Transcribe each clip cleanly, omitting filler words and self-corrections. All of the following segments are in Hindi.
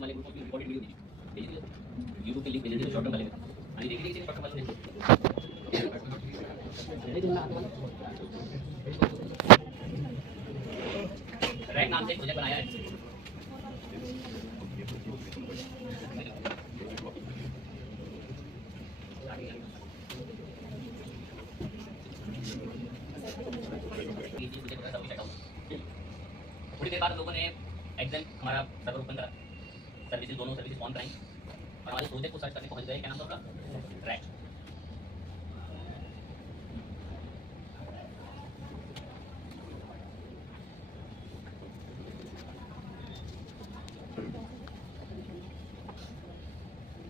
टर्म वाले ग्रुप में रिकॉर्डेड वीडियो भेजिए, यूट्यूब के लिंक भेज दीजिए शॉर्ट टर्म वाले में, आणि देखिए शॉर्ट टर्म वाले रैक नाम से एक प्रोजेक्ट बनाया है। थोड़ी देर बाद लोगों ने एग्जाम हमारा सर्वर ओपन करा, सर्विसेज दोनों सर्विसेज ऑन कराई और हमारे प्रोजेक्ट को सर्च करने पहुंच गए। क्या नाम था उसका? रैक।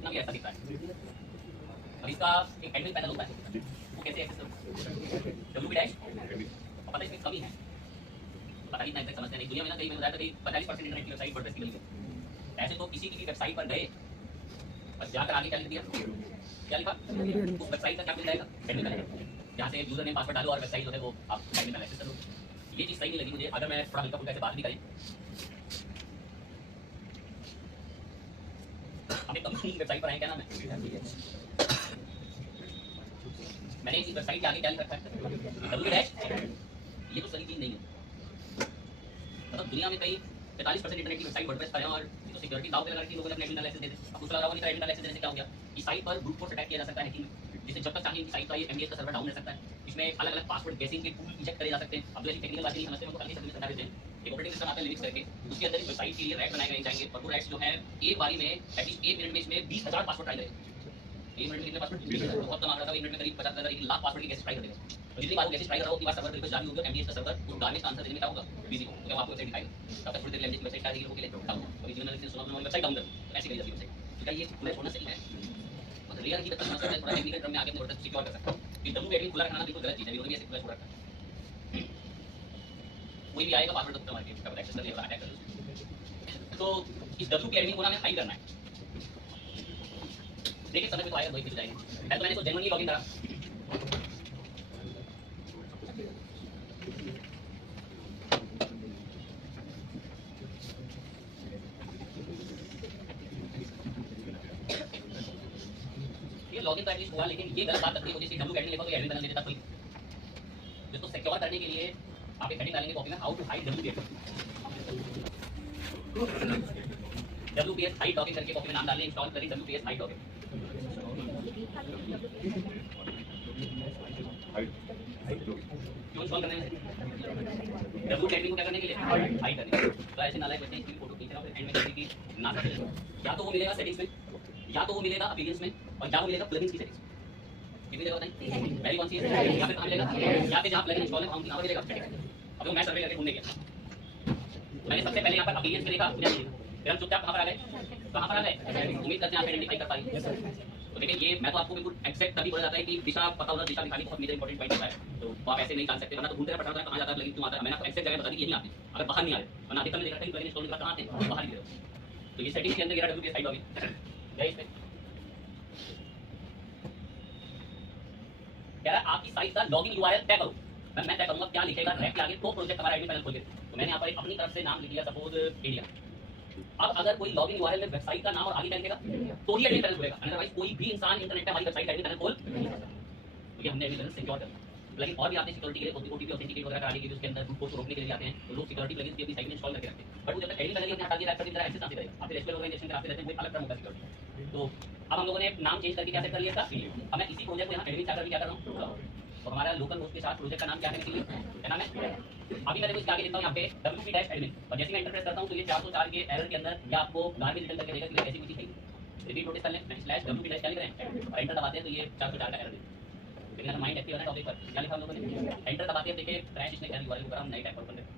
नाम ये ऐसा दिखता है। अब इसका एक एडमिन पैनल होता है, वो कैसे एक्सेस करूं? WP डैश पता है इसमें कमी है, पता नहीं इतना समझते नहीं। दुनिया में ना कहीं मैंने बताया था कि 45% इंटरनेट की वेबसाइट वर्डप्रेस की बनी है। ऐसे तो किसी की वेबसाइट पर गए और जाकर आगे क्या लिख दिया, क्या लिखा, उस वेबसाइट का क्या मिल जाएगा, एडमिन पैनल, जहाँ से यूजर नेम पासवर्ड डालो और वेबसाइट जो है वो आप एडमिन पैनल एक्सेस करो। ये चीज़ सही नहीं लगी मुझे। अगर मैं थोड़ा हल्का फुल्का से बात भी करें, हमें कंपनी की वेबसाइट पर आए, क्या नाम है, मैंने इस वेबसाइट के आगे क्या लिख रखा है, WP डैश। ये तो सही चीज़ नहीं है। मतलब दुनिया में कई 45% इंटरनेट की वेबसाइट वर्डप्रेस पर है और तो सिक्योरिटी दाव पे लगा रखी, लोगों ने अपने एडमिन एक्सेस दे दे। अब दूसरा दावा नहीं था, एडमिन एक्सेस देने से क्या हो गया, इस साइट पर ब्रूट फोर्स अटैक किया जा सकता है हैकिंग, जिससे जब तक चाहिए कि साइट का ये MDS का सर्वर डाउन रह सकता है। इसमें अलग अलग पासवर्ड गेसिंग के टूल इंजेक्ट करे जा सकते हैं। अब जो ऐसी टेक्निकल बातें नहीं समझते हैं, उनको अलग से बता देते हैं। एक ऑपरेटिंग सिस्टम आता है लिनक्स करके, उसके अंदर एक वेबसाइट के लिए रैक बनाए गए जाएंगे और वो रैक्स जो है एक बारी में एटलीस्ट 1 मिनट में इसमें 20,000 पासवर्ड ट्राई करेगा। 1 मिनट में कितने पासवर्ड, 20,000। बहुत कम आंकड़ा था, 1 मिनट में करीब 50,000 1 लाख पासवर्ड की गैस ट्राई कर देगा। और जितनी बार वो गैस ट्राई कर रहा हो, उतनी बार सर्वर रिक्वेस्ट जारी होगी, MDS का सर्वर उस गार्बेज का आंसर देने में क्या होगा, बिजी होगा, क्योंकि आपको वेबसाइट दिखाएगा। तब तक थोड़ी देर MDS की वेबसाइट आएगी, लोगों के लिए डाउन होगा। तो रीजनल से सुना वेबसाइट डाउन कर, तो ऐसे करी जाती है वेबसाइट। तो क्या ये खुला छोड़ना सही है? मतलब रियल की तक समझ सकते हैं, थोड़ा टेक्निकल टर्म में आगे वर्डप्रेस सिक्योर कर सकते हैं। ये WP एडमिन खुला रखना बिल्कुल गलत चीज़ है, विरोध में ऐसे खुला छोड़ रखा है। कोई भी आएगा पासवर्ड तो मार के कब एक्सेस कर लेगा, अटैक कर लेगा। तो इस WP एडमिन को ना हमें हाइड करना है। देखिए समय पे तो आएगा, 2 दिन जाएंगे। पहले तो मैंने इसको जेन्युइनली लॉगिन करा, ये लॉगिन तो एटलीस्ट हुआ, लेकिन ये गलत बात लगती है मुझे। WP एडमिन लिखा तो एडमिन पैनल दे देता कोई। जिसको सिक्योर करने के लिए आप एक हेडिंग डालेंगे कॉपी में, how to hide WP admin. WPS hide docking करके कॉपी में नाम डालें, इंस्टॉल करें WPS हाइड डॉकिंग। क्यों इंस्टॉल करने में, WP एडमिन को क्या करने के लिए, हाइड करने के लिए। तो ऐसे नालायक बच्चे इसकी फोटो खींच रहा है, एंड में करने की ना कर, या तो वो मिलेगा सेटिंग्स में, या तो वो मिलेगा अपीयरेंस में, और या वो मिलेगा प्लगइन्स की सेटिंग्स में। कितनी जगह बताएं, पहली कौन सी है, या फिर कहाँ मिलेगा, या फिर जहाँ प्लगइन इंस्टॉल है वहाँ पर मिलेगा। अब मैं सर्वे करके ढूंढने गया, मैंने सबसे पहले यहाँ पर अपीयरेंस में देखा, फिर हम चुपचाप कहाँ पर आ गए, कहाँ पर आ गए, उम्मीद करते हैं आप आइडेंटिफाई कर पाएंगे। तो लेकिन ये मैं तो आपको बिल्कुल एग्जैक्ट तभी बोला जाता है कि दिशा पता होना, दिशा दिखानी बहुत मेजर इंपॉर्टेंट पॉइंट होता है। तो आप ऐसे नहीं जान सकते, वरना तो ढूंढते पता होता है कहाँ जाता है प्लगइन, क्यों आता है। मैंने आपको एग्जैक्ट जगह बता दी, यही आते हैं, अगर बाहर नहीं आ रहे, वरना अधिकतर में देखा कहीं प्लगइन इंस्टॉल के बाद कहाँ आते हैं, बाहर ही। तो ये सेटिंग्स के अंदर गिरा WPS हाइड डॉकिंग, क्या इस पे कह रहा है आपकी साइट का लॉगिन URL तय करो। मैं तय करूंगा क्या लिखेगा रैक के आगे, तो प्रोजेक्ट हमारा एडमिन पैनल खोल के। तो मैंने यहाँ पर अपनी तरफ से नाम लिख दिया, सपोज एरिया। अब अगर कोई लॉगिन URL में वेबसाइट का नाम और आगे टाइप देगा तो ही एडमिन पैनल खुलेगा, अदरवाइज कोई भी इंसान इंटरनेट पे हमारी वेबसाइट एडमिन पैनल खोल नहीं सकता। तो ये हमने एडमिन पैनल सिक्योर करना। लेकिन और भी आते हैं सिक्योरिटी के लिए, OTP ऑथेंटिकेट वगैरह कराने के लिए, उसके अंदर ब्रूट फोर्स रोकने के लिए आते हैं। तो लोग सिक्योरिटी प्लगइन्स भी अपनी साइट में इंस्टॉल करके रखते हैं, बट वो जब तक एडमिन पैनल अपने हटा दिया रैक पर मेरा एक्सेस नहीं करेगा। आप फिर SQL ऑर्गेनाइजेशन कराते रहते हैं, वो अलग टर्म होता है सिक्योरिटी। तो अब हम लोगों ने नाम चेंज करके क्या सेट कर लिया था, अब मैं इसी प्रोजेक्ट को यहाँ एडमिन चाहकर भी क्या कर रहा हूँ, तो हमारा लोकल होस्ट के साथ प्रोजेक्ट का नाम क्या करने के लिए, क्या नाम है, अभी मैंने कुछ आगे लिखता हूँ यहाँ पे WP डैश एडमिन, और जैसे मैं एंटर प्रेस करता हूँ तो ये 404 के एरर के अंदर ये आपको गार्बेज रिटर्न करके देगा कि ऐसी कुछ नहीं। रिपीट नोटिस कर लें, /WP डैश क्या लिख रहे हैं, और एंटर दबाते हैं तो ये 404 का एरर देगा। लेकिन अगर माइंड एक्टिव है ना टॉपिक पर, क्या लिखा हम लोगों ने, एंटर दबाते हैं, देखिए ट्रैश इसने क्या URL को हम नई टाइप पर ओपन करते हैं,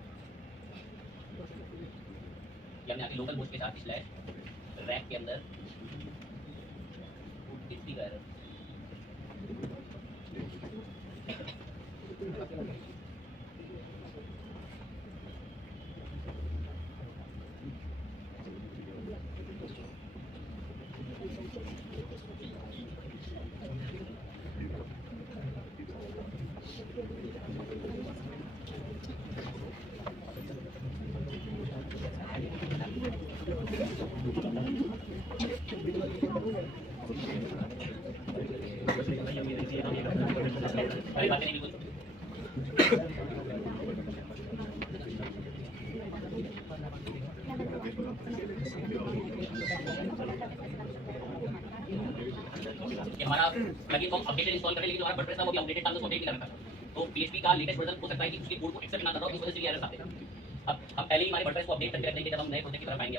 या हमने आगे लोकल होस्ट के साथ /रैक के अंदर हिस्ट्री का एरर। अरे बातें नहीं बिल्कुल कि हमारा प्लगइन को अपडेटेड इंस्टॉल करें, लेकिन हमारा वर्डप्रेस था वो भी अपडेटेड था, तो अपडेट नहीं कर रहा था। तो पीएचपी का लेटेस्ट वर्जन हो सकता है कि उसके कोड को एक्सेप्ट ना कर रहा हो, इस वजह से ये एरर्स आते हैं। अब हम पहले ही हमारे वर्डप्रेस को अपडेट करके रख देंगे जब हम नए प्रोजेक्ट की तरफ आएंगे।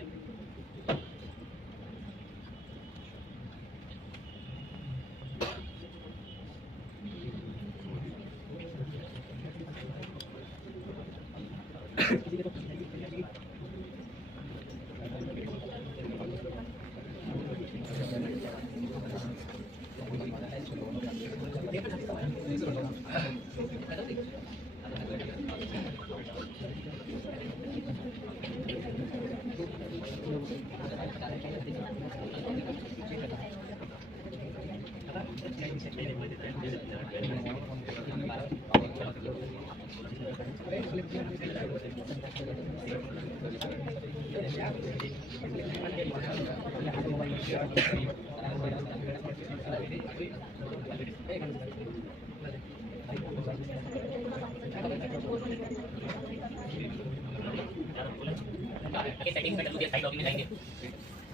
सेटिंग्स में डब्ल्यूपीएस साइट लॉगिन में जाएंगे।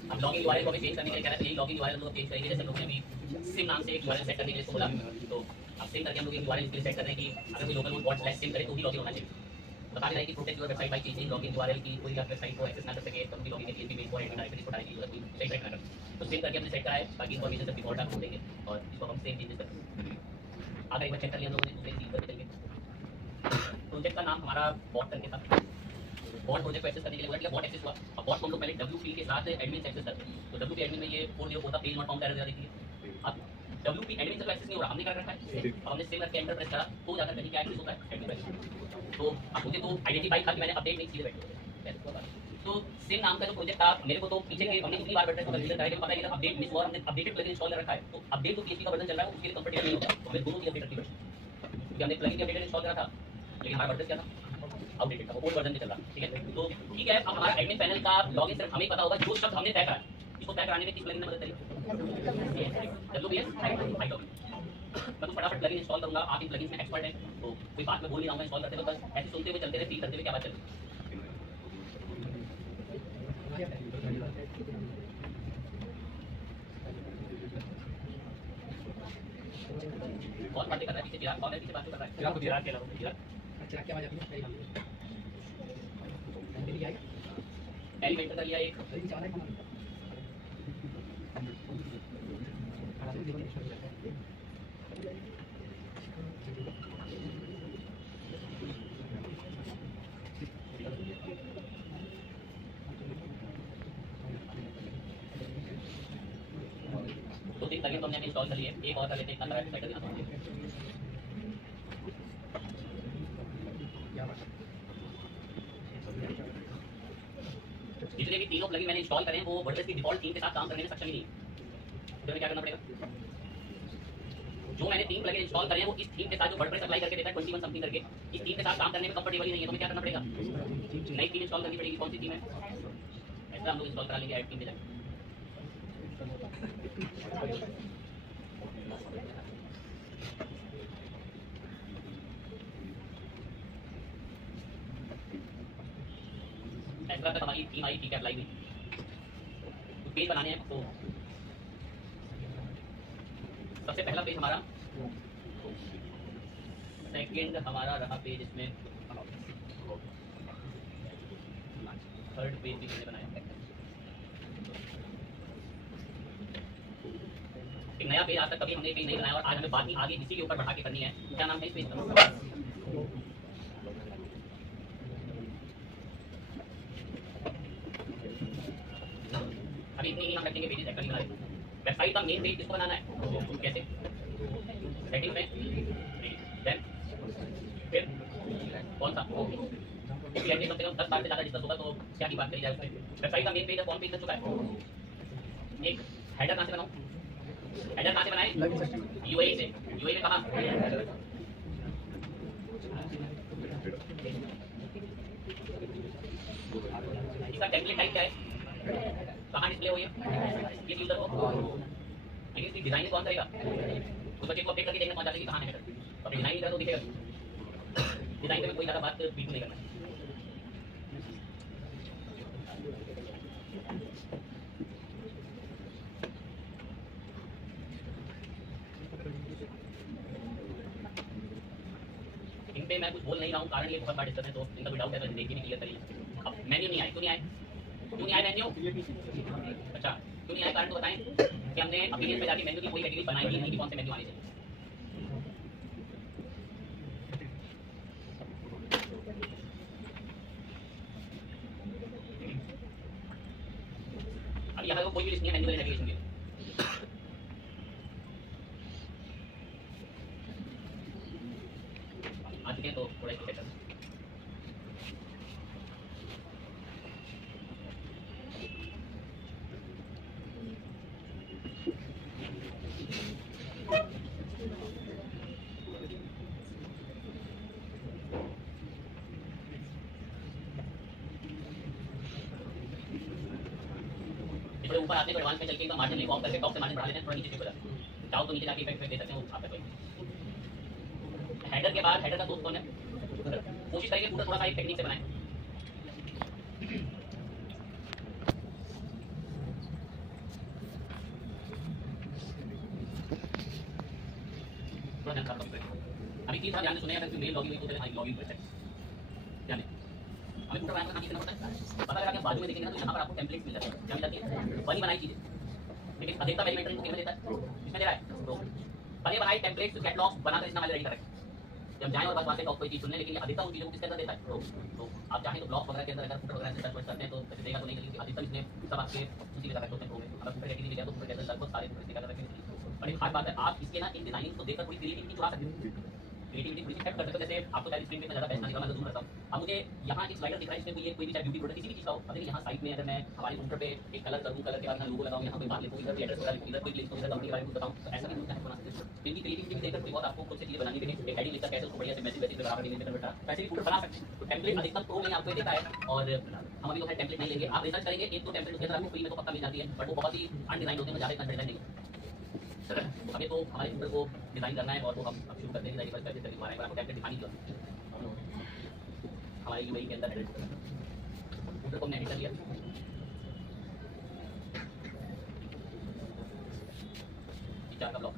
हम लॉगिन यूआरएल को भी चेंज करने के लिए कह रहे हैं, यही लॉगिन यूआरएल को चेंज करेंगे। जैसे लोगों ने अभी सिम नाम से एक यूआरएल सेट करने के लिए इसको बोला, तो अब सिम करके हम लोग यूआरएल इसके लिए सेट कर रहे हैं कि अगर कोई लोकल बॉट स्लैश सिम करे तो ही लॉगिन होना चाहिए। बता दें कि protect your website by changing login URL की कोई वेबसाइट को एक्सेस ना कर सके, तो उनकी लॉगिन के लिए भी मेल को एडमिन डायरेक्टली इसको डायरेक्टली यूजर को चेक ना कर। तो सिम करके हमने सेट करा है, बाकी इन्फॉर्मेशन सब डिफॉल्ट आप देंगे और इसको हम सेम चेंजेस करेंगे। अगर एक बार चेक कर लिया लोगों ने, दूसरे चीज करके चलेंगे। प्रोजेक्ट का नाम हमारा बॉट करके था। बॉट प्रोजेक्ट को एक्सेस करने के लिए बोला बॉट एक्सेस हुआ। अब बॉट को हम लोग पहले डब्ल्यूपी के साथ एडमिन एक्सेस करते हैं। तो डब्ल्यूपी एडमिन में ये 40 होता पेज नॉट फाउंड एरर देखिए। अब डब्ल्यूपी एडमिन से तो एक्सेस नहीं हो रहा, हमने कर रखा है। अब हमने सेव करके एंटर प्रेस करा तो जाकर कहीं क्या एक्सेस होता है एडमिन प्रेस। तो अब मुझे तो आइडेंटिफाई था कि मैंने अपडेट नहीं किया बैठे। तो सेम नाम का जो प्रोजेक्ट था मेरे को तो पीछे के हमने कितनी बार वर्डप्रेस को कंसीडर करा है, पता है कि अपडेट मिस हुआ, हमने अपडेटेड प्लगइन इंस्टॉल कर रखा है। तो अपडेट तो पीएचपी का वर्जन चल रहा है, उसके लिए कंफर्टेबल नहीं होता, तो हमें दोनों की अपडेट करनी पड़ती है। क्योंकि हमने प्लगइन अपडेटेड इंस्टॉल करा था, लेकिन हमारा वर्डप्रेस क्या था आउटडेटेड था, वो ओल्ड वर्जन में चल रहा है। ठीक है, तो ठीक है। अब हमारा एडमिन पैनल का लॉगिन सिर्फ हमें पता होगा जो शब्द हमने तय करा है। इसको तय कराने में किस प्लगइन ने मदद करी? WPS iLogin। मैं तो फटाफट प्लगइन इंस्टॉल करूंगा, आप इन प्लगइन्स में एक्सपर्ट हैं, तो कोई बात में बोल नहीं रहा हूं, इंस्टॉल करते वक्त बस ऐसे सुनते हुए चलते रहे, फील करते हुए क्या बात चल रही है। कौन बातें कर रहा है पीछे? चिराग कौन है पीछे बातें कर रहा है? चिराग को चिराग के अलावा चिराग चिराग की आवाज आती है एलिमेंट कर लिया एक। दो तीन प्लगइन तो हमने इंस्टॉल कर लिए, एक और कर लेते हैं, इतना सारा सेट करना है। जितने भी तीनों प्लगइन मैंने इंस्टॉल करे हैं वो वर्डप्रेस की डिफॉल्ट थीम के साथ काम करने में सक्षम ही नहीं है। तो हमें क्या करना पड़ेगा? जो मैंने 3 प्लगइन इंस्टॉल करे हैं वो इस थीम के साथ जो वर्डप्रेस अप्लाई करके देता है 21 समथिंग करके, इस थीम के साथ काम करने में कंफर्टेबल ही नहीं है। तो हमें क्या करना पड़ेगा? नई थीम इंस्टॉल करनी पड़ेगी। कौन सी थीम है? ऐसा हम लोग इंस्टॉल करा लेंगे ऐड थीम में जाकर। ऐसा तक हमारी थीम आई, ठीक है, अप्लाई हुई। तो पेज बनाने हैं, तो सबसे पहला पेज हमारा, सेकंड हमारा रहा पेज, इसमें थर्ड पेज भी मैंने बनाया। एक नया पेज आज तक कभी हमने पेज नहीं बनाया और आज हमें बात ही आगे इसी के ऊपर बढ़ा के करनी है। क्या नाम है इस पेज का? अभी इतनी ही हम रखेंगे, पेजेस एक्चुअली बना देंगे। वेबसाइट का मेन पेज किसको बनाना है? कैसे? सेटिंग में, देन फिर कौन सा? कम से कम 10 बार से ज़्यादा डिस्कस होगा तो क्या की बात करी जाए उसमें। वेबसाइट का मेन पेज है, कौन पेज कर चुका है? एक हेडर कहाँ से बनाऊँ? हेडर कहाँ से बनाए? यूआई से। यूआई में कहाँ? इसका टेम्पलेट टाइप क्या है? कहाँ डिस्प्ले हुई है? किस यूजर को? लेकिन इसकी डिजाइन कौन करेगा? उस बच्चे को अपडेट करके देखना कौन चाहता है कि कहाँ है हेडर, तो डिजाइन नहीं करा तो दिखेगा। डिजाइन में कोई ज़्यादा बात बिल्कुल नहीं करना है। इन पे मैं कुछ बोल नहीं रहा हूँ, कारण ये बहुत बड़ा डिस्टर्ब है, तो इनका कोई डाउट है तो देखिए भी क्लियर करिए। अब मेन्यू नहीं आए, क्यों नहीं आए? क्यों नहीं आए मेन्यू? अच्छा क्यों नहीं आए, कारण तो बताएं कि हमने अपीलियंस में जाके मेन्यू की कोई कैटेगरी बनाई ही नहीं कि कौन से मेन्यू आने चाहिए। अब यहाँ कोई भी लिस्ट नहीं है मेन्यू नेविगेशन की। आ चुके हैं तो थोड़ा इसको चेक करते हैं। थोड़े ऊपर आते हैं तो एडवांस में चल के इनका मार्जिन लेको ऑफ करके टॉप से मार्जिन बढ़ा लेते हैं, थोड़ा नीचे चले जाते हैं। चाहो तो नीचे जाके इफेक्ट दे सकते हो आपका कोई। हेडर के बाद हेडर का सोर्स कौन है? कोशिश करेंगे पूरा थोड़ा सा एक टेक्निक से बनाएं। थोड़ा ध्यान रखना पड़ेगा। अभी चीज ध्यान से सुने, अगर मेल लॉगिन हुई तो चले हमारी लॉगिन करते हैं। ध्यान दें, हमें पूरा काम करना पड़ता है। पता अगर आप बाजू में देखेंगे ना तो यहाँ पर आपको टेम्पलेट्स मिल जाते हैं, क्या मिल जाती है? बनी बनाई चीजें। लेकिन अधिकतम एलिमेंटर इनको कितना देता है? किसमें दे रहा है? तो बने बनाई टेम्पलेट्स कैटलॉग बनाकर इसका हमारे रेडी कर रहे हैं। जब जाएं और बस वहाँ से टॉप कोई चीज सुनने, लेकिन ये अधिकतम उन चीजों को किसके अंदर देता है? तो आप चाहें तो ब्लॉग वगैरह के अंदर अगर फुटर वगैरह से सर्च करते हैं तो वैसे देगा तो नहीं, लेकिन अधिकतम इसने सब आपके उसी में रखते हैं। अगर फुटर कैटेगरी गया तो फुटर के अंदर लगभग सारे फुटर दिखा रखेंगे। और एक खास बात है, आप इसके ना इन डिजाइनिंग को देखकर पूरी क्रिएटिविटी चुरा सकते हैं। क्रिएटिविटी पूरी सेट कर सकते हो। जैसे आपको शायद स्क्रीन पे ज़्यादा बेस्ट ना दिखा, मैं जूम करता हूँ। अब मुझे यहाँ एक स्लाइडर दिख रहा है, इसमें कोई भी चाहे ब्यूटी प्रोडक्ट किसी भी चीज़ का हो। अगर यहाँ साइड में अगर मैं हमारे कंप्यूटर पे एक कलर करूँ, कलर के बाद यहाँ लोगो लगाऊँ, यहाँ कोई बात लिखूँ, इधर एड्रेस वगैरह लिखूँ, इधर कोई लिंक इधर कंपनी के बारे में बताऊँ, तो ऐसा भी नहीं बना सकते। इनकी क्रिएटिविटी देखकर कोई बहुत आपको खुद से चीज़ बनानी है, एक हेडिंग लिखकर कैसे उसको बढ़िया से मैसेज वैसेज लगा कर कन्वर्ट करना, वैसे भी फुटर बना सकते हैं। तो टेम्पलेट अधिकतम प्रो में आपको देखा है, और हम अभी तो टेम्पलेट नहीं लेंगे, आप रिसर्च करेंगे एक तो टेम्पलेट उसके अंदर आपको फ्री में तो पक्का मिल जाती है, बट वो बहुत ही अनडिजाइन होते हैं, ज़्यादा इतना डिजाइन नहीं। हमें तो हमारे फुटर को डिजाइन करना है, और वो हम शुरू करते हैं डिजाइन पर करके हमारे आपको टेम्पलेट दिखानी चाहिए। हमारे यूआई के अंदर एडिट फुटर को हमने एडिट कर लिया। चार का ब्लॉक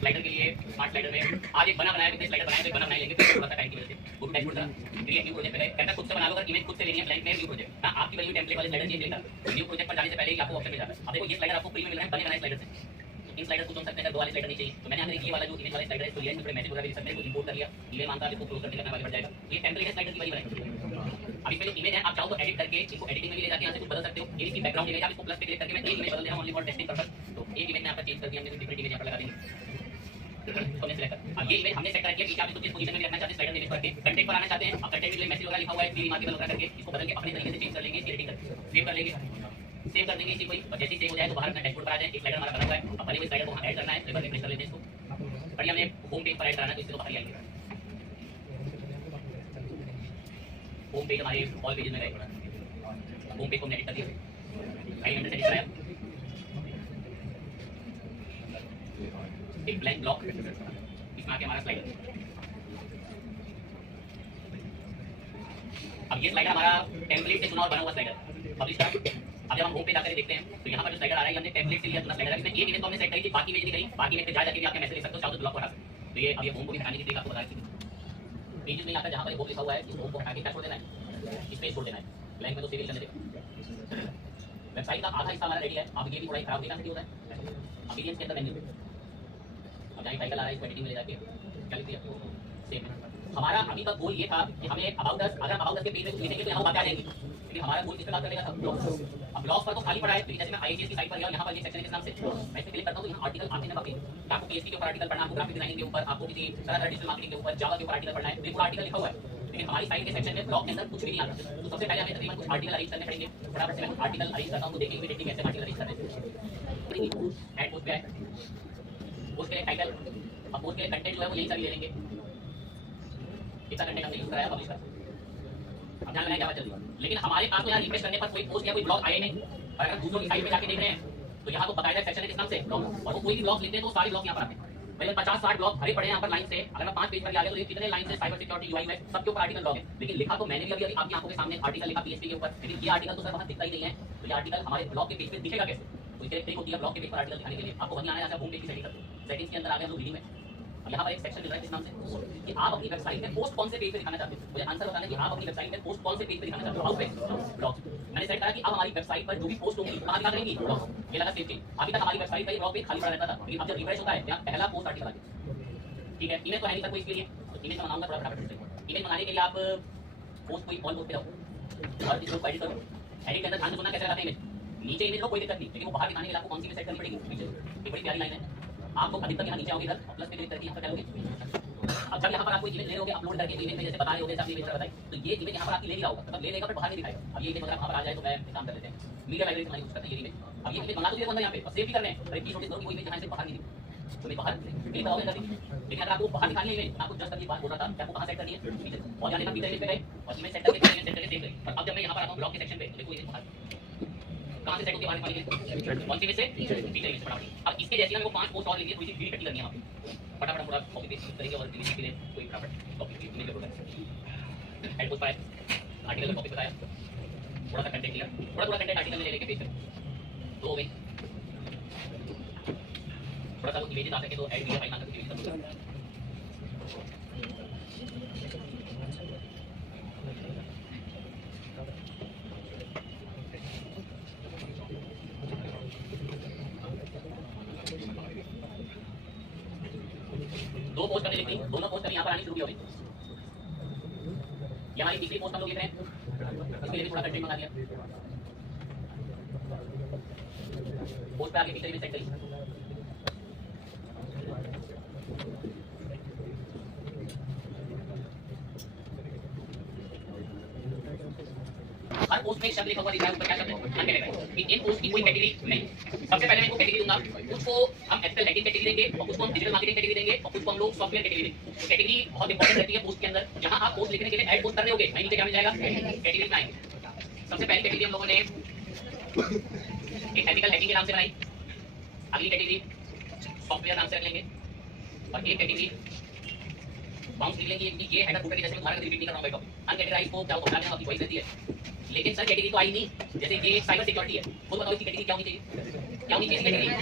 स्लाइडर के लिए स्मार्ट स्लाइडर में आज एक बना बनाया, कितने स्लाइडर बनाए तो बना बनाए लेंगे, थोड़ा सा टाइम की वजह से वो भी डैशबोर्ड का क्रिएट न्यू प्रोजेक्ट पे गए, कहता खुद से बना लो, अगर इमेज खुद से लेनी है ब्लैंक में न्यू प्रोजेक्ट ना, आपकी वैल्यू टेम्पलेट वाले स्लाइडर चेंज नहीं करता, न्यू प्रोजेक्ट पर जाने से पहले ही आपको ऑप्शन मिल जाता है। अब देखो ये स्लाइडर आपको फ्री में मिल रहा है बने बनाए स्लाइडर से। इन स्लाइडर को चुन सकते हैं, दो वाले स्लाइडर नहीं चाहिए, तो मैंने यहाँ ये वाला जो इमेज वाला स्लाइडर है इसको लिया, इसमें मैसेज वगैरह लिख सकते हैं, इंपोर्ट कर लिया, ये मानता है इसको क्लोज करने का आगे बढ़ जाएगा। ये टेम्पलेट है स्लाइडर की वाली बनाई। अब इसमें जो इमेज है आप चाहो तो एडिट करके इसको एडिटिंग में भी ले जाके यहाँ से कुछ बदल सकते हो। ये इसकी बैकग्राउंड इमेज आप इसको प्लस पे क्लिक करके मैं एक इमेज बदल दे रहा हूं ओनली फॉर टेस्टिंग पर्पस, तो एक इमेज में आपका चेंज कर दिया, हमने डिफरेंट इमेज यहाँ पर लगा देंगे। हमने सेलेक्ट कर, अब ये इमेज हमने सेट कर दिया कि आप इसको किस पोजीशन में रखना चाहते हैं, स्लाइडर इमेज करके कंटेंट पर आना चाहते हैं, अब कंटेंट के लिए मैसेज वगैरह लिखा हुआ है, फ्री मार्केबल वगैरह करके इसको बदल के अपने तरीके से चेंज कर लेंगे, एडिटिंग करके सेव कर लेंगे, सेव कर देंगे इसी को, और जैसे ही सेव हो जाए तो बाहर अपना डैशबोर्ड पर आ जाए। एक स्लाइडर हमारा बना हुआ है, अब बने हुए स्लाइडर को ऐड करना है, एक बार रिफ्रेश कर लेते हैं इसको, बढ़िया हमें होम पेज पर ऐड कराना है, तो इसको बाहर आएंगे। होम पेज हमारे ऑल पेजेस में गए, होम पेज को हमने एडिट कर दिया, आई हमने सेट कराया, एक ब्लैंक ब्लॉक इसमें आके हमारा स्लाइडर। अब ये स्लाइडर हमारा टेम्पलेट से चुना और बना हुआ स्लाइडर पब्लिश का। अब जब हम होम पे जाकर देखते हैं तो यहाँ पर जो स्लाइडर आ रहा है, हमने टेम्पलेट से लिया चुना स्लाइडर है, इसमें एक इमेज तो हमने सेट करी थी, बाकी इमेज नहीं करी, बाकी इमेज पे जा जाके भी आपके मैसेज लिख सकते हो, चाहो तो ब्लॉक को हटा सकते हो। तो ये अब ये होम को भी हटाने की तरीका आपको बता रही पेजेस नहीं आता, जहाँ पर होम लिखा हुआ है इस होम को हटा के क्या छोड़ देना है, स्पेस छोड़ देना है, ब्लैंक में तो सीरियल चलने देगा। वेबसाइट का आधा हिस्सा हमारा रेडी है, अब ये भी थोड़ा खराब देखा होता है। अपीलियंस के अंदर मेन्यू, अब जहाँ टाइटल आ रहा है इसको एडिटिंग में ले जाके क्या लिख दिया, सेव। हमारा अभी तक गोल ये था कि हमें अबाउट अस, अगर अबाउट अस के पेज में कुछ लिखेंगे तो यहाँ बातें आ जाएंगी, लेकिन हमारा गोल किस पे बात करने का था, ब्लॉग्स। अब ब्लॉग्स पर तो खाली पड़ा है, लेकिन जैसे मैं आईएचएस की साइट पर गया, यहाँ पर ये सेक्शन है किस नाम से, मैं इस पे क्लिक करता हूँ तो यहाँ आर्टिकल आते हैं काफी। आपको पीएचपी के ऊपर आर्टिकल पढ़ना है, आपको ग्राफिक डिजाइनिंग के ऊपर, आपको किसी तरह डिजिटल मार्केटिंग के ऊपर, जावा के ऊपर आर्टिकल पढ़ना है, तो ये पूरा आर्टिकल लिखा हुआ है। लेकिन हमारी साइट के सेक्शन में ब्लॉग के अंदर कुछ भी नहीं आता। तो सबसे पहले हमें तकरीबन कुछ आर्टिकल अरेंज करने पड़ेंगे। फटाफट से मैं कुछ आर्टिकल अरेंज करता हूँ, तो देखेंगे इमीडिएटली कैसे आर्टिकल अरेंज करने हैं। हेड पोस्ट पे है, पोस्ट के लिए टाइटल, अब पोस्ट के लिए कंटेंट जो है वो यही सारी ले लेंगे। इतना कंटेंट हमने यूज कराया पब्लिश कर, अब ध्यान लगाएं क्या बात चल रही है। लेकिन हमारे पास तो यहाँ रिफ्रेश करने पर कोई पोस्ट या कोई ब्लॉग आया नहीं। और अगर दूसरों की साइट पे जाके देख रहे हैं तो यहाँ तो बकायदा सेक्शन है किस नाम से, ब्लॉग, और वो कोई भी ब्लॉग लिखते हैं तो सारे ब्लॉग यहाँ पर आते हैं। पहले 50-60 ब्लॉग भरे पड़े हैं यहाँ पर लाइन से। अगर मैं 5 पेज पर आगे तो ये कितने लाइन से साइबर सिक्योरिटी यूआई में सबके ऊपर आर्टिकल ब्लॉग है। लेकिन लिखा तो मैंने भी अभी आपकी आंखों के सामने आर्टिकल लिखा पीएचपी के ऊपर, लेकिन ये आर्टिकल तो सर वहाँ दिखता ही नहीं है। तो ये आर्टिकल हमारे ब्लॉग के पेज पे दिखेगा कैसे? तो इसके लिए ट्रिक होती है ब्लॉग के पेज पर आर्टिकल दिखाने के लिए। आपको वहीं आना है, होम पेज की सेटिंग करते हैं। सेटिंग्स के अंदर आ गए हम लोग रीडिंग में। यहाँ पर एक सेक्शन मिल रहा है किस नाम से, कि आप अपनी वेबसाइट में पोस्ट कौन से पेज पे दिखाना चाहते हो। मुझे आंसर बताना कि आप अपनी वेबसाइट में पोस्ट कौन से पेज पे दिखाना चाहते हो। हाउ पे, ब्लॉग। मैंने सेट करा कि अब हमारी वेबसाइट पर जो भी पोस्ट होंगी कहाँ दिखा देंगी, ब्लॉग। ये लगा सेव पेज। अभी तक हमारी वेबसाइट का ये ब्लॉग पेज खाली पड़ा रहता था, लेकिन अब जब रिफ्रेश होता है यहाँ पहला पोस्ट आर्टिकल आ गया। ठीक है, इमेज तो है नहीं सर कोई इसके लिए, तो इमेज का बनाऊंगा थोड़ा फटाफट से। इमेज बनाने के लिए आप पोस्ट कोई ऑल पोस्ट पे जाओ और इसको एडिट करो। एडिट के अंदर ध्यान सुनना कैसे लगाते हैं इमेज। नीचे इमेज लो कोई दिक्कत नहीं, लेकिन वो बाहर दिखाने के लिए आपको कौन सी इमेज सेट करनी पड़ेगी, पीछे। ये बड़ी प्यारी लाइन है। आपको अधिकतर यहाँ नीचे आओगे इधर प्लस पे क्लिक करके यहाँ पर डालोगे। अब जब यहाँ पर आपको इमेज ले लोगे अपलोड करके इमेज में जैसे बता रहे होगे आपने इमेज बताई, तो ये इमेज यहाँ पर आपकी ले लिया होगा, मतलब ले लेगा पर बाहर नहीं दिखाएगा। अब ये इमेज अगर वहाँ पर आ जाए तो मैं काम कर लेते हैं, मीडिया लाइब्रेरी से यूज करते हैं ये इमेज। अब ये इमेज बना तो दिया बंदा यहाँ पे और सेव भी करने हैं, पर एक चीज नोटिस करो कि वो इमेज यहाँ से बाहर नहीं दिखती। तो मैं बाहर क्लिक करोगे अंदर, लेकिन अगर आपको बाहर दिखानी है इमेज, आपको जस्ट अभी बात बोल रहा था कि आपको कहाँ सेट करनी है, पीछे। और जाने का पीछे इमेज पे गए और इमेज सेट करके देख रहे। और अब जब मैं यहाँ पर आता हूँ ब्लॉग के सेक्शन पे, देखो ये बाहर कहाँ से सेट होती है, बाहर निकालिए कौन सी इमेज से, पीछे इमेज फटाफट। अब इसके जैसे हमको 5 पोस्ट और लेंगे, थोड़ी सी भीड़ इकट्ठी करनी है वहाँ पे। फटाफट पूरा कॉपी पेस्ट करेंगे और इमेज के लिए कोई फटाफट कॉपी पेस्ट नहीं करोगे। हेड पोस्ट पर आर्टिकल का टॉपिक बताया, थोड़ा सा कंटेंट लिया, थोड़ा कंटेंट आर्टिकल में ले लेके पेस्ट करें तो हो गई। थोड़ा सा इमेजेस आ सके तो ऐड मीडिया फाइल आकर के सब दो पोस्ट करने लिखी, दोनों पोस्ट यहाँ पर आनी शुरू हो गई। ये हमारी तीसरी पोस्ट हम लोग लिख रहे हैं, इसके लिए थोड़ा कंटेंट मंगा दिया। पोस्ट पे आगे पिक्चर इमेज सेट करी, हर पोस्ट में शब्द लिखा हुआ दिख रहा है, ऊपर क्या शब्द है, अनकैटेगराइज्ड। इन पोस्ट की कोई कैटेगरी नहीं। सबसे पहले मैं इनको कैटेगरी दूंगा, कुछ को हम एथिकल हैकिंग कैटेगरी देंगे और कुछ को हम डिजिटल मार्केटिंग कैटेगरी देंगे और कुछ को हम लोग सॉफ्टवेयर कैटेगरी देंगे। तो कैटेगरी बहुत इंपॉर्टेंट रहती है पोस्ट के अंदर। जहां आप पोस्ट लिखने के लिए ऐड पोस्ट कर रहे होगे, नीचे क्या मिल जाएगा, कैटेगरी में आएंगे। सबसे पहली कैटेगरी हम लोगों ने एक एथिकल हैकिंग के नाम से बनाई, अगली कैटेगरी सॉफ्टवेयर नाम से रख लेंगे और एक कैटेगरी बाउंस लिख लेंगे कि ये हेडर फुटर के जैसे मैं दोबारा रिपीट नहीं कर रहा हूं भाई टॉपिक। अनकैटेगराइज्ड को क्या होता है, आपकी वॉइस रहती है। लेकिन सर कैटेगरी तो आई नहीं, जैसे ये साइबर सिक्योरिटी है, खुद बताओ इसकी कैटेगरी क्या होनी चाहिए, क्या होनी चाहिए कैटेगरी, है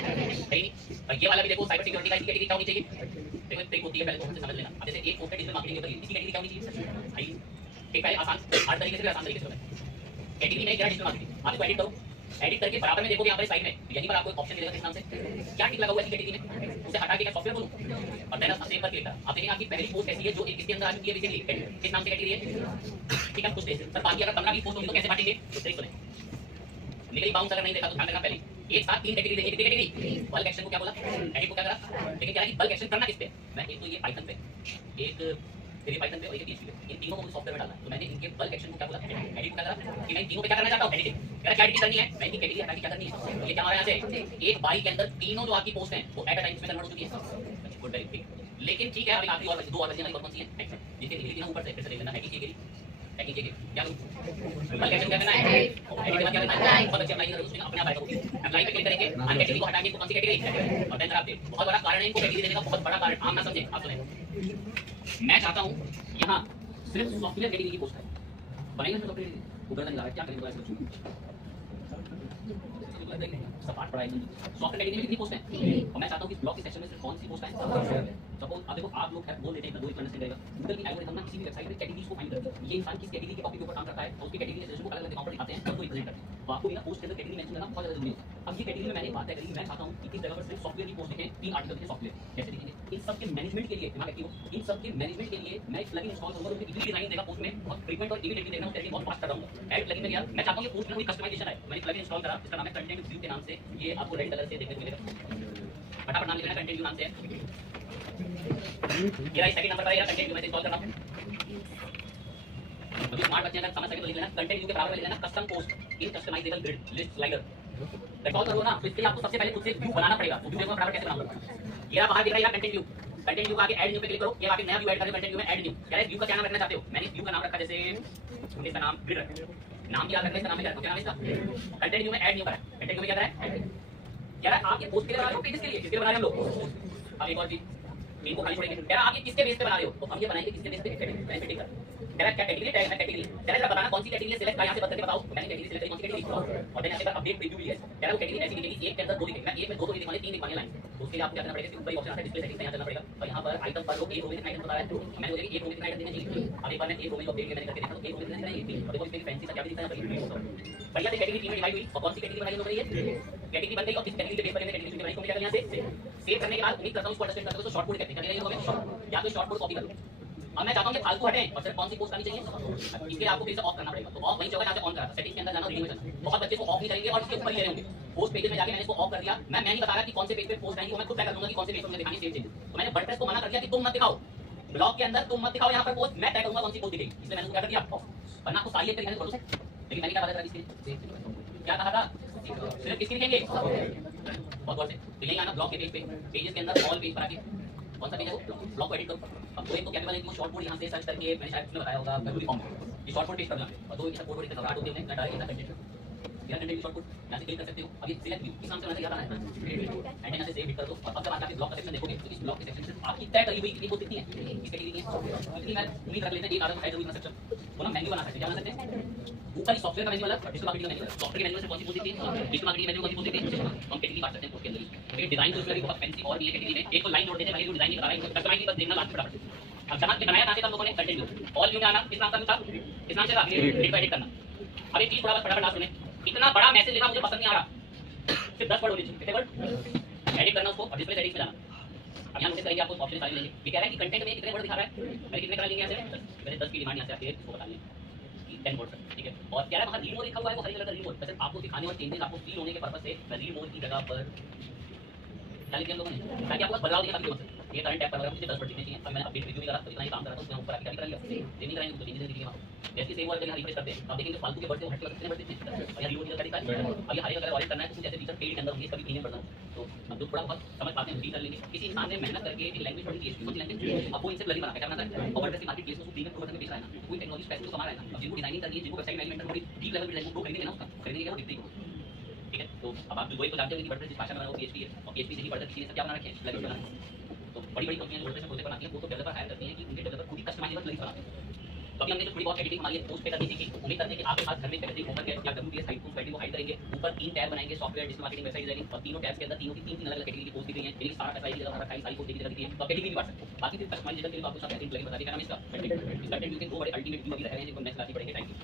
नहीं। और ये वाला भी देखो साइबर सिक्योरिटी का, इसकी कैटेगरी क्या होनी चाहिए, देखो ट्रिक होती है, पहले तो समझ लेना। अब जैसे एक पोस्ट डिजिटल मार्केटिंग के ऊपर, इसकी कैटेगरी क्या होनी चाहिए, एक पहले आसान हर तरीके से आसान तरीके से कैटेगरी नहीं क्या डिजिटल मार्केटिंग, आप इसको एडिट करो। एडिट करके बराबर में देखोगे यहाँ पर साइड में यहीं पर आपको एक ऑप्शन मिलेगा किस नाम से, क्या टिक लगा हुआ है इस कैटेगरी में, उसे हटा के क्या सॉफ्टवेयर बोलूं और देन सेव पर क्लिक करा। आप देखेंगे आपकी पहली पोस्ट ऐसी है जो इसके अंदर आ चुकी है बेसिकली, किस नाम से कैटेगरी है, ठीक है। कुछ सर बाकी अगर 15-20 पोस्ट होंगी तो कैसे बांटेंगे, तो सही सुने। लीगली बाउंस अगर नहीं देखा तो ध्यान रखना, पहले एक साथ 3 कैटेगरी देंगे। कितनी कैटेगरी, बल्क एक्शन को क्या बोला, एडिट को क्या करा, लेकिन क्या है कि बल्क एक्शन करना किस पे, मैं एक तो ये पाइथन पे, एक तेरे पाइथन पे और एक पीएचपी पे, इन तीनों को मुझे सॉफ्टवेयर में डालना है। तो मैंने इनके बल्क एक्शन को क्या बोला, एडिट क्या करा कि मैं इन तीनों पे क्या करना चाहता हूं, एडिटिंग। क्या एडिटिंग करनी है, मैं इनकी कैटेगरी हटा के क्या करनी है, तो ये क्या हमारे यहां से एक बाई के अंदर तीनों जो आपकी पोस्ट हैं वो एट अ टाइम में कन्वर्ट हो चुकी है। गुड वेरी ठीक। लेकिन ठीक है, अभी आखिरी और दो और बची हमारी कौन सी है, जिसके लिख देना ऊपर से, फिर से देख लेना हैकिंग कैटेगरी, हैकिंग कैटेगरी क्या करूं, बल्क एक्शन क्या करना है, एडिट क्या करना है, बहुत अच्छे अप्लाई करो, उसमें अपने आप आएगा। अप्लाई पे क्लिक करेंगे, अन कैटेगरी को हटा के कौन सी कैटेगरी, और देन आप देखो बहुत बड़ा कारण है इनको कैटेगरी देने का, बहुत बड़ा कारण। आप ना समझे, आप सुने, मैं चाहता हूं यहां सिर्फ सॉफ्टवेयर कैटेगरी की पोस्ट है, बनाएंगे सॉफ्टवेयर गूगल का निकाला क्या करेंगे, सपाट पड़ा है सॉफ्टवेयर कैटेगरी में कितनी पोस्ट है, और मैं चाहता हूं कि ब्लॉग के सेक्शन में सिर्फ कौन सी पोस्ट है, सपोज आप देखो आप लोग बोल लेते हैं 2% रहेगा। गूगल की एल्गोरिथम ना किसी भी वेबसाइट पे कैटेगरीज को फाइंड करता है, ये इंसान किस कैटेगरी के टॉपिक के ऊपर काम करता है और उसकी कैटेगरी से को अलग-अलग काउंटर दिखाते हैं और उसको रिप्रेजेंट करते हैं। तो आपको मेरा पोस्ट के अंदर कैटेगरी मेंशन करना बहुत ज़्यादा जरूरी है। अब ये कैटेगरी में मैंने एक बात तय करी, मैं चाहता हूँ कि किस जगह पर सिर्फ सॉफ्टवेयर की पोस्ट देखें, 3 आर्टिकल देखें सॉफ्टवेयर, कैसे देखेंगे? इन सब के मैनेजमेंट के लिए दिमाग रखिए, इन सब के मैनेजमेंट के लिए मैं एक प्लगइन इंस्टॉल करूँगा, उसमें इतनी डिजाइन देगा पोस्ट में, बहुत फ्रीक्वेंट और इमीडिएटली देखना, उसके बहुत फास्ट कर रहा हूँ। ऐड प्लगइन में यार मैं चाहता हूँ कि पोस्ट में कोई कस्टमाइजेशन है, मैंने प्लगइन इंस्टॉल करा, इसका नाम है कंटेंट व्यू के नाम से, ये आपको रेड कलर से देखने को मिलेगा। फटाफट नाम लिखना, कंटेंट व्यू नाम से है। ये सेकंड नंबर पर है, कंटेंट व्यू में इंस्टॉल करना है। मुझे स्मार्ट बच्चे अगर समझ सके तो लिख लेना कंटेंट व्यू के बराबर में लिख लेना custom post in customisable grid list slider. Install करो ना, तो इसके लिए आपको सबसे पहले खुद से व्यू बनाना पड़ेगा। व्यू देखो बराबर कैसे बनाऊंगा। ये बाहर दिख रहा है कंटेंट व्यू, कंटेंट व्यू का आगे ऐड न्यू पे क्लिक करो, ये आगे नया व्यू ऐड करना, कंटेंट व्यू में ऐड न्यू। क्या है व्यू का क्या नाम रखना चाहते हो? मैंने व्यू का नाम रखा, जैसे इसका नाम ग्रिड रखा, नाम क्या रखना है, इसका नाम क्या रखना है, इसका कंटेंट व्यू में ऐड न्यू करा, कंटेंट व्यू में क्या करा है, क्या है आप ये पोस्ट के लिए बना रहे हो, पेजेस के लिए, किसके बना रहे हो हम लोग? अब एक और चीज इनको खाली छोड़ेंगे, क्या आप ये किसके बेस पे बना रहे हो? तो हम ये बनाएंगे किसके बेस पे, कैटेगरी कर। क्या कैटेगरी टैग है, कैटेगरी तेरा बताना कौन सी कैटेगरी सिलेक्ट यहां से बता के बताओ। मैंने कैटेगरी सिलेक्ट करी, कौन सी कैटेगरी, और देन यहाँ पर अपडेट प्रीव्यू भी है। क्या वो कैटेगरी ऐसी दिखेगी, एक के अंदर 2 दिखेगी, मैं एक में 2 तो नहीं दिखवाने, 3 दिखवाने लाइन। तो उसके लिए आपको क्या करना पड़ेगा, ऊपर ही ऑप्शन आता है डिस्प्ले सेटिंग्स में, यहाँ करना पड़ेगा और यहाँ पर आइटम पर लोग एक रो में आइटम बता रहा है, मैंने बोला कि एक रो में आइटम देना चाहिए। अब एक बार मैं एक रो में अपडेट मैंने करके देखा तो एक रो में देना चाहिए। और देखो इसमें फैंसी सा क्या भी दिखता है, बढ़िया से कैटेगरी 3 में डिवाइड हुई। और कौन सी कैटेगरी बनाई लोगों ने, ये कैटेगरी बन गई। और किस कैटेगरी के बेस पर कैटेगरी बनाई को क्या करना है, यहाँ से सेव करने के बाद उम्मीद करता हूं इसको अंडरस्टैंड करते हो। तो शॉर्ट कोड कहते हैं, या तो शॉर्ट कोड कॉपी कर लो। अब मैं चाहता हूं कि फालतू हटें और सिर्फ कौन सी पोस्ट करनी चाहिए, इसके लिए आपको फिर से ऑफ करना पड़ेगा। तो ऑफ वही जगह जहां से ऑन करा था, सेटिंग्स के अंदर जाना, रीडिंग में जाना। बहुत बच्चे को ऑफ नहीं करेंगे और इसके ऊपर ही ले रहे होंगे। पोस्ट पेजेस में जाके मैंने इसको ऑफ कर दिया। मैं नहीं बता रहा कि कौन से पेज पे पोस्ट आएंगी, वो मैं खुद तय कर दूंगा कि कौन से पेज पे मुझे दिखानी सेव चेंजेस। तो मैंने वर्डप्रेस को मना कर दिया कि तुम मत दिखाओ, ब्लॉग के अंदर तुम मत दिखाओ यहाँ पर पोस्ट, मैं तय करूंगा कौन सी पोस्ट दिखेगी। इसलिए मैंने क्या कर दिया, वरना आपको सारी एक तरीके से भरोसा है। लेकिन मैंने क्या बात करी, इसके क्या कहा था, सिर्फ किसकी लिखेंगे, बहुत गौर से। तो यही आना ब्लॉग के पेज पे, पेजेस के अंदर ऑल पेज पर आके कौन सा पेज है वो, ब्लॉग को एडिट करो। अब कोई तो कैपेबल है कि वो शॉर्ट कोड यहाँ से सर्च करके, मैंने शायद उसमें बताया होगा फैब्रिक फॉर्म में ये शॉर्ट कोड पेस्ट करना है। और दो ये शॉर्ट कोड इतना घबराहट होती है, मैं डायरेक्ट कंटेंट यहाँ कंटेंट शॉर्ट कोड यहाँ से क्लिक कर सकते हो। अब ये सिलेक्ट व्यू इस नाम से मैंने क्या करना है, एंड यहाँ से सेव हिट कर दो। और अब जब आप ब्लॉग का सेक्शन देखोगे तो इस ब्लॉग के सेक्शन से आपकी तय करी हुई कितनी पोस्ट कितनी है, इसके लिए इतनी मैं उम्मीद रख लेते हैं। एक आदमी है जरूर सेक्शन वो ना मेन्यू बना सकते हैं, क्या बना सकते हैं, ऊपर ही सॉफ्टवेयर का मेन्यू अलग, डिजिटल मार्केटिंग का मेन्यू अलग। सॉफ्टवेयर के मेन्यू से कौन सी पोस्ट थी, डिजिटल मार्केटिंग मेन्यू कौन सी पोस्ट थी, हम कैटेगरी बांट सकते हैं उसके अंदर। लेकिन डिजाइन तो उसमें बहुत फैंसी और ये कैटेगरी में एक तो लाइन नोट देते हैं, मैंने जो डिजाइन निकाला है कस्टमाइज बस देखना लास्ट फटाफट। अब जहां पे बनाया था हम लोगों ने कंटेंट व्यू ऑल व्यू में आना, इस नाम का था, इस नाम से था एडिट करना। अब एक चीज थोड़ा फटाफट लास्ट सुने, इतना बड़ा मैसेज लिखा मुझे पसंद नहीं आ रहा, सिर्फ 10 वर्ड होने चाहिए, कितने वर्ड, एडिट करना उसको और डिस्प्ले सेटिंग्स में जाना। अब यहाँ मुझे करेंगे आपको ऑप्शन सारे लेंगे, ये कह रहा है कि कंटेंट में कितने वर्ड दिखा रहा है, मैं कितने करा लेंगे यहाँ से, मैंने 10 की डिमांड यहाँ से आके इसको बता लें 10 वर्ड, ठीक है। और क्या है वहाँ रीड मोड लिखा हुआ है, वो हरी कलर का रीड मोड, बस आपको दिखाने और चेंजेस आपको फील होने के पर्पस से मैं रीड मोड की जगह पर क्या लिख दिया हम लोगों ने, ताकि आपको बदलाव दिखे ताकि मतलब ये करंट टैब पर अगर मुझे 10 वर्ड दिखने चाहिए। अब मैंने अपडेट रिव्यू नहीं करा तो इतना ही काम कर रहा था, उसमें ऊपर आके क्या कर लिया, नहीं कराएंगे तो चेंजेस दिखेंगे वहाँ। जैसे सेव वर्ड रिफ्रेश करते हैं आप देखेंगे फालतू के वर्ड से हट के कितने वर्ड दिखते हैं, और यहाँ रिमूव का तरीका है। अब ये हरे कलर ऑरेंज करना है तो जैसे फीचर पेड के अंदर होंगे, कभी प्रीमियम करना तो अब जो थोड़ा बहुत समझ पाते हैं कर लेंगे। किसी इंसान ने मेहनत करके एक लैंग्वेज पढ़ी थी, कौन सी लैंग्वेज, अब वो इनसे प्लगइन बना के क्या बनाता है और वर्डप्रेस मार्केट प्लेस में उसको प्रीमियम प्रो करके बेच रहा है ना, कोई टेक्नोलॉजी स्पेस को कमा रहा है ना। अब जिनको डिजाइनिंग करनी है, जिनको वेबसाइट मैनेजमेंट थोड़ी डीप लेवल पे डिजाइन को खरीदेंगे ना, उसका खरीदेंगे वो दिखती है, ठीक है। तो अब आप वही तो जानते हो कि वर्डप्रेस जिस भाषा में बना वो PHP है, और PHP से ही वर्डप्रेस किसी ने क्या बना रखे हैं, प्लगइन बना रखे हैं। तो बड़ी बड़ी कंपनियां वर्डप्रेस में प्रोजेक्ट बनाती हैं, वो तो डेवलपर हायर करती हैं कि उनके डेवलपर खुद ही कस्टमाइजेबल प्लगइन बनाते हैं। तो अभी हमने जो थोड़ी बहुत एडिटिंग हमारी पोस्ट पे करनी सीखी, उम्मीद करते हैं कि आपके पास घर में एडिटिंग ओपन है या WPS साइट को सेटिंग को हाइड करेंगे, ऊपर 3 टैब बनाएंगे, software, digital marketing, website designing, और तीनों टैब्स के अंदर तीनों की 3 अलग-अलग कैटेगरी की पोस्ट दिख रही है। यानी सारा का सारी जगह रखा है, सारी पोस्ट दिख रही है, तो कैटेगरी भी बांट सकते हो। बाकी फिर कस्टमाइजेशन के लिए आपको सब एडिटिंग प्लगइन बता दिया, क्या नाम है इसका, कंटेंट। इस कंटेंट व्यू के 2 बड़े अल्टीमेट व्यू अभी रह रहे हैं जिनको नेक्स्ट क्लास में पढ़ेंगे। Thank you.